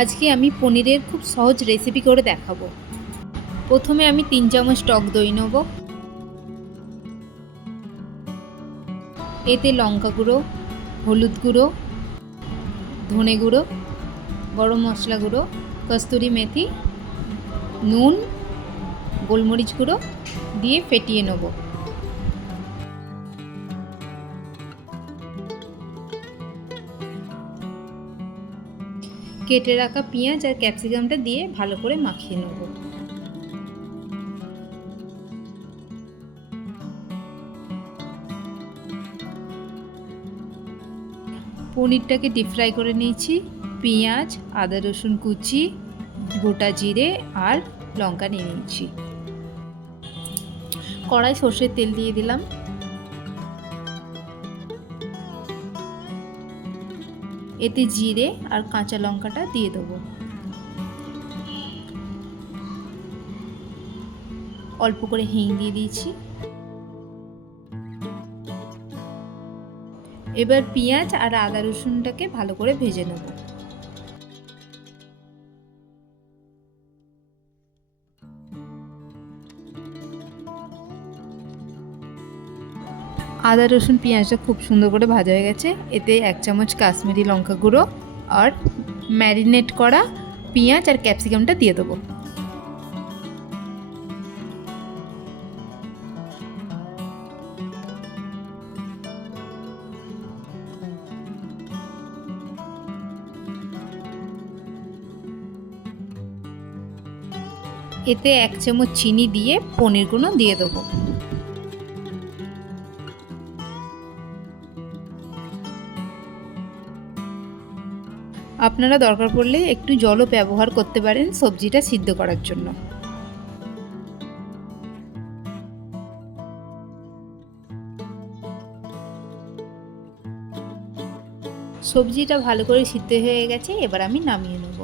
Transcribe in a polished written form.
আজকে আমি পনিরের খুব সহজ রেসিপি করে দেখাবো। প্রথমে আমি 3 চামচ টক দই নেব। এতে লঙ্কা গুঁড়ো, হলুদ গুঁড়ো, ধনে গুঁড়ো, গরম মশলা গুঁড়ো, কস্তুরি মেথি, নুন, গোলমরিচ গুঁড়ো দিয়ে ফেটিয়ে নেব। কেটে রাখা পেঁয়াজ আর ক্যাপসিকামটা দিয়ে ভালো করে মাখিয়ে নেব। পনিরটাকে ডিপ ফ্রাই করে নিয়েছি। পেঁয়াজ, আদা রসুন কুচি, গোটা জিরে আর লঙ্কা নিয়ে নিয়েছি। কড়াই সর্ষের তেল দিয়ে দিলাম। এতে জিরে আর কাঁচা লঙ্কাটা দিয়ে দেবো। অল্প করে হিং দিয়ে দিয়েছি। এবার পেঁয়াজ আর আদা রসুনটাকে ভালো করে ভেজে নেব। আদা রসুন পেঁয়াজটা খুব সুন্দর করে ভাজা হয়ে গেছে। এতে 1 চামচ কাশ্মীরি লঙ্কা গুঁড়ো আর ম্যারিনেট করা পেঁয়াজ আর ক্যাপসিকামটা দিয়ে দেবো। এতে 1 চামচ চিনি দিয়ে পনিরগুলো দিয়ে দেবো। আপনারা দরকার পড়লে একটু জলও ব্যবহার করতে পারেন সবজিটা সিদ্ধ করার জন্য। সবজিটা ভালো করে সিদ্ধ হয়ে গেছে, এবার আমি নামিয়ে নেব।